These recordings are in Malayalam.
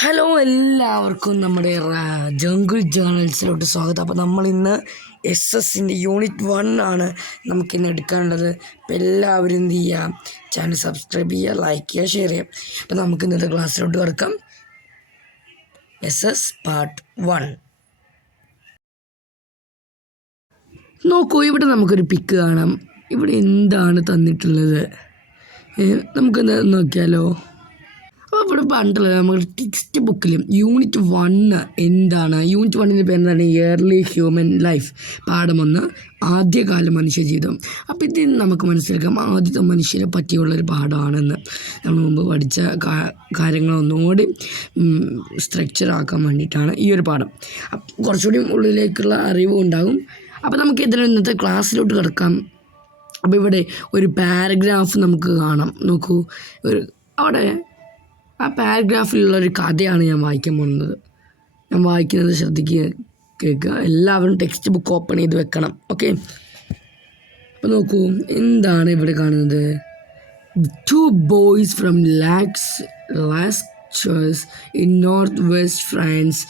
ഹലോ, എല്ലാവർക്കും നമ്മുടെ ജംഗിൾ ജേണൽസിലോട്ട് സ്വാഗതം. അപ്പോൾ നമ്മളിന്ന് SS യൂണിറ്റ് 1 ആണ് നമുക്കിന്ന് എടുക്കാനുള്ളത്. അപ്പോൾ എല്ലാവരും എന്ത് ചെയ്യുക, ചാനൽ സബ്സ്ക്രൈബ് ചെയ്യുക, ലൈക്ക് ചെയ്യുക, ഷെയർ ചെയ്യുക. അപ്പോൾ നമുക്ക് ഇന്നത്തെ ക്ലാസ്സിലോട്ട് കിടക്കാം. SS പാർട്ട് 1 നോക്കൂ. ഇവിടെ നമുക്കൊരു പിക്ക് കാണാം. ഇവിടെ എന്താണ് തന്നിട്ടുള്ളത് നമുക്കെന്താ നോക്കിയാലോ. അപ്പോൾ ഇവിടെ പണ്ടുള്ളത് നമ്മുടെ ടെക്സ്റ്റ് ബുക്കിലും യൂണിറ്റ് 1 എന്താണ്, യൂണിറ്റ് 1ൻ്റെ പേരെന്താണ്, ഇയർലി ഹ്യൂമൻ ലൈഫ്, പാഠം 1, ആദ്യകാല മനുഷ്യജീവിതം. അപ്പോൾ ഇതിൽ നമുക്ക് മനസ്സിലാക്കാം ആദ്യത്തെ മനുഷ്യരെ പറ്റിയുള്ളൊരു പാഠമാണെന്ന്. നമ്മൾ മുമ്പ് പഠിച്ച കാര്യങ്ങളൊന്നുകൂടി സ്ട്രക്ചറാക്കാൻ വേണ്ടിയിട്ടാണ് ഈ ഒരു പാഠം. കുറച്ചുകൂടി ഉള്ളിലേക്കുള്ള അറിവും ഉണ്ടാകും. അപ്പോൾ നമുക്ക് ഇന്നത്തെ ക്ലാസ്സിലോട്ട് കിടക്കാം. അപ്പോൾ ഇവിടെ ഒരു പാരഗ്രാഫ് നമുക്ക് കാണാം. നോക്കൂ, അവിടെ ആ പാരഗ്രാഫിലുള്ളൊരു കഥയാണ് ഞാൻ വായിക്കാൻ പോകുന്നത്. ഞാൻ വായിക്കുന്നത് ശ്രദ്ധിക്കുക, കേൾക്കുക. എല്ലാവരും ടെക്സ്റ്റ് ബുക്ക് ഓപ്പൺ ചെയ്ത് വെക്കണം. ഓക്കെ, അപ്പോൾ നോക്കൂ എന്താണ് ഇവിടെ കാണുന്നത്. 2 boys from Lacs in northwest France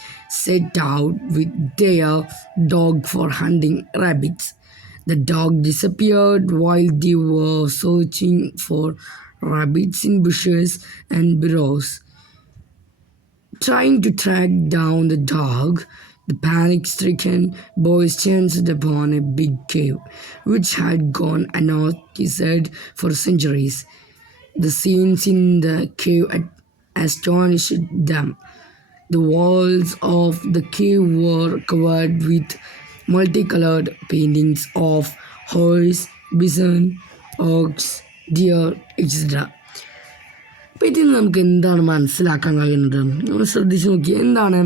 set out with their dog for hunting rabbits. The dog disappeared while they were searching for rabbits in bushes and burrows. Trying to track down the dog, the panic-stricken boys chanced upon a big cave, which had gone unnoticed for centuries. The scenes in the cave astonished them. The walls of the cave were covered with multicolored paintings of horse, bison, ox, deer, etc. അപ്പോൾ ഇതിൽ നമുക്ക് എന്താണ് മനസ്സിലാക്കാൻ കഴിയുന്നത്, നമ്മൾ ശ്രദ്ധിച്ച് നോക്കി. എന്താണ്,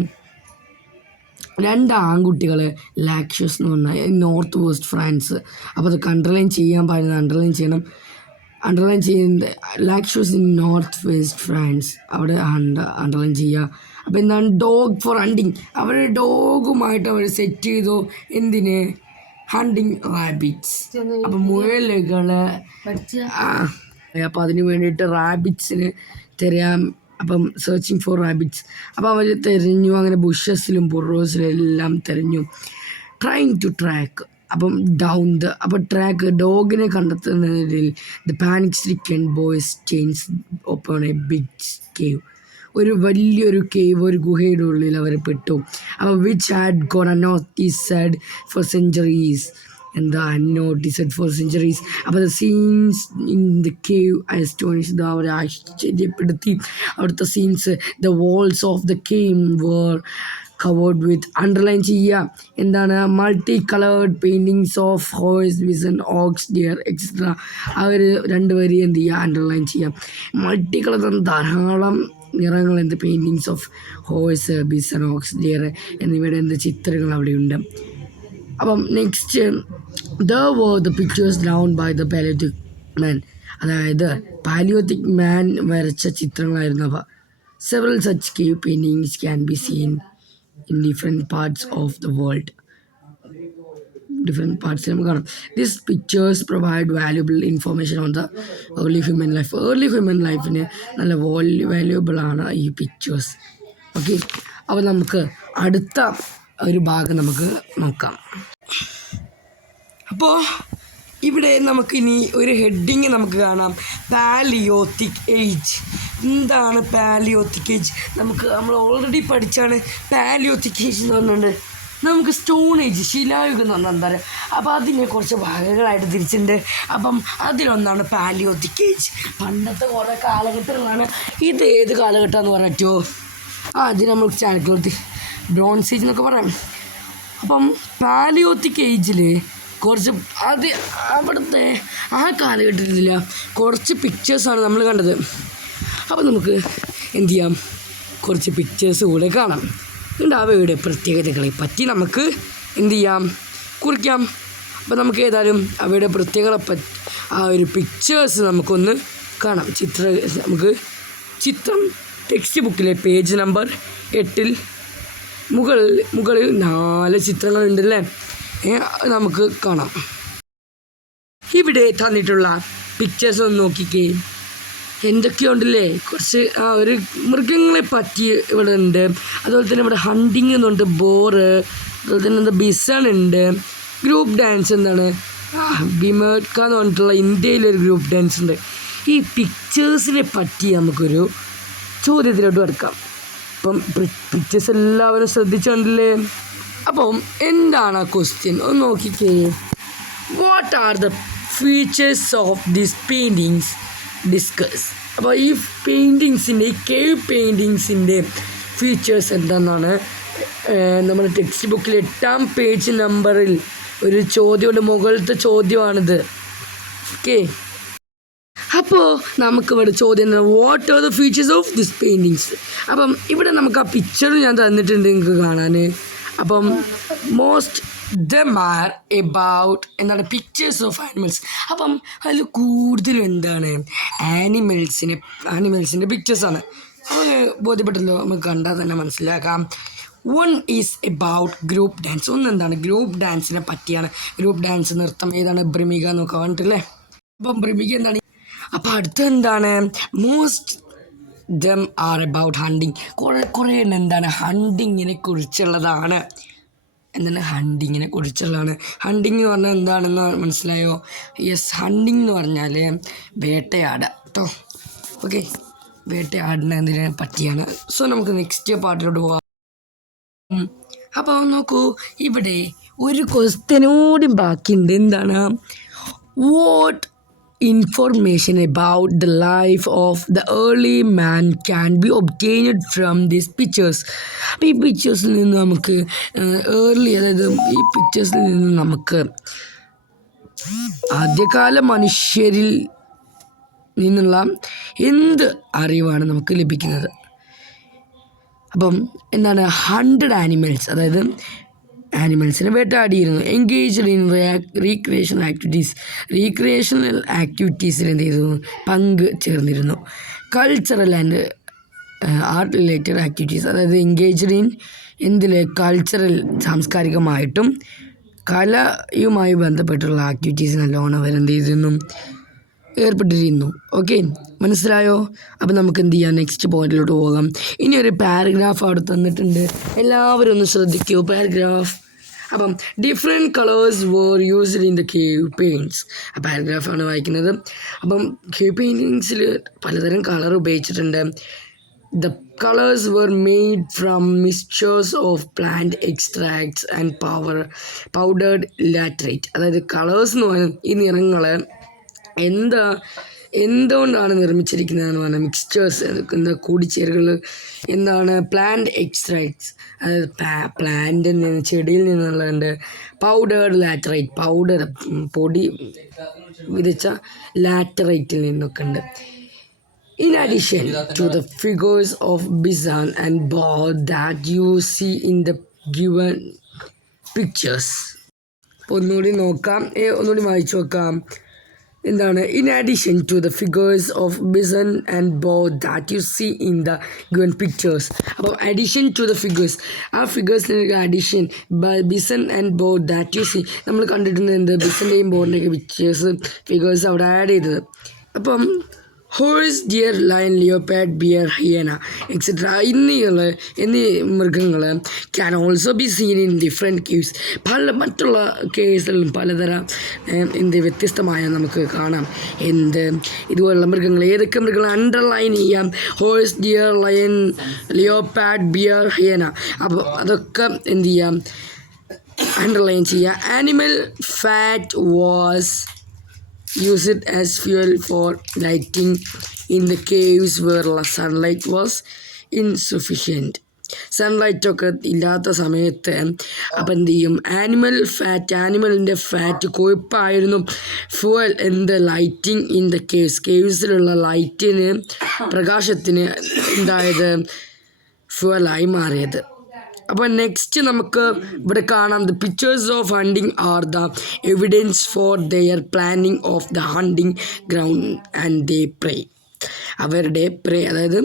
2 ആൺകുട്ടികൾ, ലാക്ഷ്യസ് എന്ന് പറഞ്ഞാൽ നോർത്ത് വെസ്റ്റ് ഫ്രാൻസ്. അപ്പോൾ അതൊക്കെ അണ്ടർലൈൻ ചെയ്യാൻ പറയുന്നത് അണ്ടർലൈൻ ചെയ്യുന്നത് ലാക്ഷ്യസ് ഇൻ നോർത്ത് വെസ്റ്റ് ഫ്രാൻസ്, അവിടെ അണ്ടർലൈൻ ചെയ്യുക. അപ്പോൾ എന്താണ്, ഡോഗ് ഫോർ ഹണ്ടിങ്, അവർ ഡോഗുമായിട്ട് അവർ സെറ്റ് ചെയ്തു. എന്തിന്, ഹണ്ടിങ് റാബിറ്റ്സ്. അപ്പം മുയലുകളെ അപ്പോൾ അതിന് വേണ്ടിയിട്ട് റാബിറ്റ്സിന് തിരയാം. അപ്പം സെർച്ചിങ് ഫോർ റാബിറ്റ്സ്. അപ്പോൾ അവർ തിരഞ്ഞു, അങ്ങനെ ബുഷസിലും ബുറോസിലും എല്ലാം തിരഞ്ഞു. ട്രൈങ് ടു ട്രാക്ക്, അപ്പം അപ്പോൾ ട്രാക്ക്, ഡോഗിനെ കണ്ടെത്തുന്നതിൽ the panic stricken boys chains open a big cave, ഒരു വലിയൊരു കേവ്, ഒരു ഗുഹയുടെ ഉള്ളിൽ അവർ പെട്ടു. അപ്പോൾ which had gone unnoticed for centuries, unnoticed for centuries. അപ്പോൾ the scenes in the cave astonished, അവരെ ആശ്ചര്യപ്പെടുത്തി. അവിടുത്തെ scenes, the walls of the cave were covered with, underline ചെയ്യുക. എന്താണ്, multi coloured paintings of horse, bison, ox, deer, etcetera. അവർ 2 വരി എന്ത് ചെയ്യുക, അണ്ടർലൈൻ ചെയ്യുക. മൾട്ടി കളർ, ധാരാളം നിറങ്ങൾ, paintings of horse, bison, ox, deer എന്നിവയുടെ ചിത്രങ്ങൾ അവിടെയുണ്ട്. അപ്പം next, there were the pictures drawn by the Paleolithic man, അതായത് പാലിയോത്തിക് മാൻ വരച്ച ചിത്രങ്ങളായിരുന്നു അവ. Several such cave paintings can be seen in different parts of the world. Different പാർട്സിൽ നമുക്ക് കാണാം. These pictures provide valuable information on the early human life. Early human ലൈഫിന് നല്ല വാല്യുബിൾ ആണ് ഈ പിക്ചേഴ്സ്. ഓക്കെ, അപ്പോൾ നമുക്ക് അടുത്ത ഒരു ഭാഗം നമുക്ക് നോക്കാം. അപ്പോൾ ഇവിടെ നമുക്കിനി ഒരു ഹെഡിങ് നമുക്ക് കാണാം, പാലിയോത്തിക് ഏജ്. എന്താണ് പാലിയോത്തിക് ഏജ്? നമ്മൾ ഓൾറെഡി പഠിച്ചാണ്. പാലിയോത്തിക് ഏജ് എന്ന് പറഞ്ഞുകൊണ്ട് നമുക്ക് സ്റ്റോൺ ഏജ്, ശിലായുഗം എന്ന് പറഞ്ഞാൽ എന്താ പറയുക. അപ്പോൾ അതിനെ കുറച്ച് ഭാഗങ്ങളായിട്ട് തിരിച്ചിട്ടുണ്ട്. അപ്പം അതിലൊന്നാണ് പാലിയോത്തിക് ഏജ്. പണ്ടത്തെ കുറേ കാലഘട്ടങ്ങളാണ്. ഇത് ഏത് കാലഘട്ടമാണെന്ന് പറയാൻ പറ്റുമോ? അത് നമ്മൾ ചാനക്കിലോട്ട് ബ്രോൺസ് ഏജ് എന്നൊക്കെ പറയാം. അപ്പം പാലിയോത്തിക് ഏജിൽ കുറച്ച് അവിടുത്തെ ആ കാലഘട്ടത്തിൽ കുറച്ച് പിക്ചേഴ്സാണ് നമ്മൾ കണ്ടത്. അപ്പോൾ നമുക്ക് എന്ത് ചെയ്യാം, കുറച്ച് പിക്ചേഴ്സ് കൂടെ കാണാം. അവയുടെ പ്രത്യേകതകളെ പറ്റി നമുക്ക് എന്ത് ചെയ്യാം, കുറിക്കാം. അപ്പോൾ നമുക്ക് ഏതായാലും അവയുടെ പ്രത്യേകത ആ ഒരു പിക്ചേഴ്സ് നമുക്കൊന്ന് കാണാം. ചിത്രം ടെക്സ്റ്റ് ബുക്കിലെ പേജ് നമ്പർ 8 മുകളിൽ 4 ചിത്രങ്ങളുണ്ടല്ലേ, നമുക്ക് കാണാം. ഇവിടെ തന്നിട്ടുള്ള പിക്ചേഴ്സ് ഒന്ന് നോക്കിക്കേ. എന്തൊക്കെയുണ്ടല്ലേ കുറച്ച് ഒരു മൃഗങ്ങളെ പറ്റി ഇവിടെ ഉണ്ട്. അതുപോലെ തന്നെ ഇവിടെ ഹണ്ടിങ് എന്നുണ്ട്, ബോറ്, അതുപോലെ തന്നെ എന്താ ബിസൺ ഉണ്ട്. ഗ്രൂപ്പ് ഡാൻസ് എന്താണ് ബിമേഡ്ക എന്ന് പറഞ്ഞിട്ടുള്ള ഇന്ത്യയിലൊരു ഗ്രൂപ്പ് ഡാൻസ് ഉണ്ട്. ഈ പിക്ചേഴ്സിനെ പറ്റി നമുക്കൊരു ചോദ്യത്തിലോട്ട് എടുക്കാം. അപ്പം പിക്ചേഴ്സ് എല്ലാവരും ശ്രദ്ധിച്ചുകൊണ്ടില്ലേ? അപ്പം എന്താണ് ആ ക്വസ്റ്റ്യൻ ഒന്ന് നോക്കിക്കേ. What are the features of these paintings discuss. അപ്പോൾ ഈ പെയിൻറ്റിങ്സിൻ്റെ ഈ കേവ് പെയിൻറ്റിങ്സിൻ്റെ ഫീച്ചേഴ്സ് എന്താണെന്നാണ് നമ്മുടെ ടെക്സ്റ്റ് ബുക്കിൽ 8ാം പേജ് നമ്പറിൽ ഒരു ചോദ്യമുണ്ട്. മുകളിലത്തെ ചോദ്യമാണിത്. ഓക്കെ, അപ്പോൾ നമുക്കിവിടെ ചോദ്യം എന്താണ്, what are the features of this paintings. അപ്പം ഇവിടെ നമുക്ക് ആ പിക്ചർ ഞാൻ തന്നിട്ടുണ്ട് നിങ്ങൾക്ക് കാണാൻ. അപ്പം മോസ്റ്റ് ദം ആർ എബൌട്ട് എന്താണ് പിക്ചേഴ്സ് ഓഫ് ആനിമൽസ്. അപ്പം അതിൽ കൂടുതലും എന്താണ് ആനിമൽസിൻ്റെ പിക്ചേഴ്സാണ്. അപ്പോൾ ബോധ്യപ്പെട്ടല്ലോ, നമുക്ക് കണ്ടാൽ തന്നെ മനസ്സിലാക്കാം. One is about group dance. എന്താണ് ഗ്രൂപ്പ് ഡാൻസിനെ പറ്റിയാണ്. ഗ്രൂപ്പ് ഡാൻസ് നൃത്തം ഏതാണ്, ഭ്രമിക എന്നൊക്കെ പറഞ്ഞിട്ടില്ലേ. അപ്പം ഭ്രമിക എന്താണ്. അപ്പോൾ അടുത്ത എന്താണ്, most them are about hunting. കുറേ എന്താണ് ഹണ്ടിങ്ങിനെ കുറിച്ചുള്ളതാണ്. ഹണ്ടിങ്ങിനെ കുറിച്ചുള്ളതാണ്. ഹണ്ടിങ് എന്ന് പറഞ്ഞാൽ എന്താണെന്ന് മനസ്സിലായോ? യെസ്, ഹണ്ടിങ് എന്ന് പറഞ്ഞാൽ വേട്ടയാടുക കേട്ടോ. ഓക്കെ, വേട്ടയാടുന്നതിനെ പറ്റിയാണ്. സോ നമുക്ക് നെക്സ്റ്റ് പാർട്ടിലോട്ട് പോകാം. അപ്പോൾ നോക്കൂ, ഇവിടെ ഒരു ക്വസ്റ്റ്യനോടി ബാക്കിയുണ്ട്. എന്താണ്, what information about the life of the early man can be obtained from these pictures. അപ്പോൾ ഈ പിക്ചേഴ്സിൽ നിന്ന് നമുക്ക് അതായത് ഈ പിക്ചേഴ്സിൽ നിന്ന് നമുക്ക് ആദ്യകാല മനുഷ്യരിൽ നിന്നുള്ള എന്ത് അറിവാണ് നമുക്ക് ലഭിക്കുന്നത്. അപ്പം എന്താണ്, 100 ആനിമൽസ്, അതായത് ആനിമൽസിനെ വേട്ടയാടിയിരുന്നു. എൻഗേജ്ഡ് ഇൻ റീക്രിയേഷണൽ ആക്ടിവിറ്റീസിൽ എന്ത് ചെയ്തു, പങ്ക് ചേർന്നിരുന്നു. Cultural and art related activities, അതായത് എൻഗേജ്ഡ് ഇൻ കൾച്ചറൽ സാംസ്കാരികമായിട്ടും കലയുമായി ബന്ധപ്പെട്ടുള്ള ആക്ടിവിറ്റീസ് നല്ലോണം അവരെന്ത് ചെയ്തിരുന്നു, ഏർപ്പെട്ടിരുന്നു. ഓക്കെ, മനസ്സിലായോ? അപ്പം നമുക്ക് എന്ത് ചെയ്യാം, നെക്സ്റ്റ് പോയിന്റിലോട്ട് പോകാം. ഇനി ഒരു പാരഗ്രാഫ് അവിടെ തന്നിട്ടുണ്ട്, എല്ലാവരും ഒന്ന് ശ്രദ്ധിക്കൂ. പാരഗ്രാഫ്. അപ്പം different colours were used in the cave paints. ആ പാരഗ്രാഫാണ് വായിക്കുന്നത്. അപ്പം കേവ് പെയിൻറ്റിങ്സിൽ പലതരം കളർ ഉപയോഗിച്ചിട്ടുണ്ട്. The colours were made from mixtures of plant extracts and powdered laterite. അതായത് കളേഴ്സ് എന്ന് പറഞ്ഞാൽ ഈ നിറങ്ങൾ എന്തുകൊണ്ടാണ് നിർമ്മിച്ചിരിക്കുന്നതെന്ന് പറഞ്ഞാൽ മിക്സ്ചേഴ്സ്, എന്താ കൂടിച്ചേരുകൾ, എന്താണ് പ്ലാന്റ് എക്സ്ട്രാക്ട്സ്, അതായത് പ്ലാന്റിൽ നിന്ന് ചെടിയിൽ നിന്നുള്ളതുണ്ട്. പൗഡേർഡ് ലാറ്ററൈറ്റ്, പൗഡർ പൊടി വിതച്ച ലാറ്ററൈറ്റിൽ നിന്നൊക്കെ ഉണ്ട്. In addition to the figures of bison and boar that you see in the given pictures. ഒന്നുകൂടി വായിച്ചു നോക്കാം. എന്താണ്, in addition to the figures of bison and boar that you see in the given pictures. അപ്പോൾ addition to the figures, ആ ഫിഗേഴ്സിന് addition, bison and boar that you see, നമ്മൾ കണ്ടിട്ടുണ്ട് എന്ത്, ബിസൻ്റെയും ബോറിൻ്റെയൊക്കെ ഫിഗേഴ്സ് അവിടെ ആഡ് ചെയ്തത്. അപ്പം horse, deer, lion, leopard, bear, hyena etcetera എന്നീ മൃഗങ്ങൾ can also be seen in different caves. മറ്റുള്ള കേവ്സിലും പലതരം വ്യത്യസ്തമായ നമുക്ക് കാണാം. ഇതുപോലുള്ള മൃഗങ്ങൾ. ഏതൊക്കെ മൃഗങ്ങൾ അണ്ടർലൈൻ ചെയ്യാം? Horse, deer, lion, leopard, bear, hyena. അപ്പോൾ അതൊക്കെ എന്ത് ചെയ്യാം, അണ്ടർലൈൻ ചെയ്യുക. Animal fat was used as fuel for lighting in the caves where sunlight was insufficient. Sunlight ഒക്കെ ഇല്ലാത്ത സമയത്ത് അപ്പം എന്ത് ചെയ്യും, ആനിമലിൻ്റെ ഫാറ്റ് കൊഴുപ്പായിരുന്നു ഫ്യൂവൽ ലൈറ്റിംഗ് ഇൻ ദ കേവ്സിലുള്ള ലൈറ്റിന്, പ്രകാശത്തിന് എന്തായത് ഫ്യൂവലായി മാറിയത്. അപ്പോൾ നെക്സ്റ്റ് നമുക്ക് ഇവിടെ കാണാം, the pictures of hunting are the evidence for their planning of the hunting ground and the prey. അവരുടെ പ്രേ, അതായത്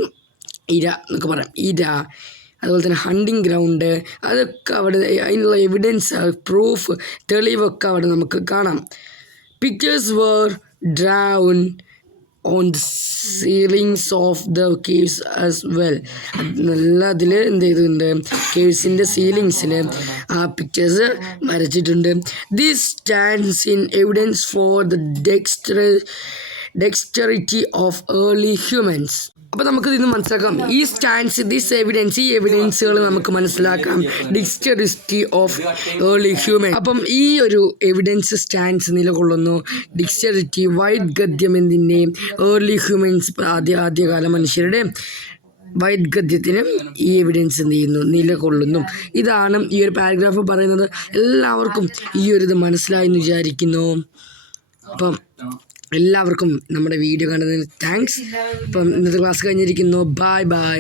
ഇര എന്നൊക്കെ പറയാം, ഇര, അതുപോലെ തന്നെ ഹണ്ടിങ് ഗ്രൗണ്ട്, അതൊക്കെ അവിടെ അതിനുള്ള എവിഡൻസ്, പ്രൂഫ്, തെളിവൊക്കെ അവിടെ നമുക്ക് കാണാം. Pictures were drawn on the ceilings of the caves as well. നല്ല അതിൽ എന്ത് ചെയ്തിട്ടുണ്ട്, കേവ്സിൻ്റെ സീലിങ്സിൽ ആ പിക്ചേഴ്സ് വരച്ചിട്ടുണ്ട്. This stands in evidence for the dexterity of early humans. അപ്പോൾ നമുക്ക് ഇതിന് മനസ്സിലാക്കാം, ഈ എവിഡൻസുകൾ നമുക്ക് മനസ്സിലാക്കാം ഡിക്സ്റ്ററിറ്റി ഓഫ് ഏർലി ഹ്യൂമൻ. അപ്പം ഈ ഒരു എവിഡൻസ് സ്റ്റാൻഡ്സ് നിലകൊള്ളുന്നു ഡിക്സ്റ്ററിറ്റി വൈദ്ഗദ്യം എന്തിൻ്റെയും ഏർലി ഹ്യൂമൻസ് ആദ്യകാല മനുഷ്യരുടെ വൈദ്ഗദ്യത്തിനും ഈ എവിഡൻസ് എന്ത് ചെയ്യുന്നു, നിലകൊള്ളുന്നു. ഇതാണ് ഈ ഒരു പാരഗ്രാഫ് പറയുന്നത്. എല്ലാവർക്കും ഈ ഒരു ഇത് മനസ്സിലായി എന്ന് വിചാരിക്കുന്നു. അപ്പം എല്ലാവർക്കും നമ്മുടെ വീഡിയോ കണ്ടതിന് താങ്ക്സ്. അപ്പം ഇന്നത്തെ ക്ലാസ് കഴിഞ്ഞിരിക്കുന്നു. Bye bye.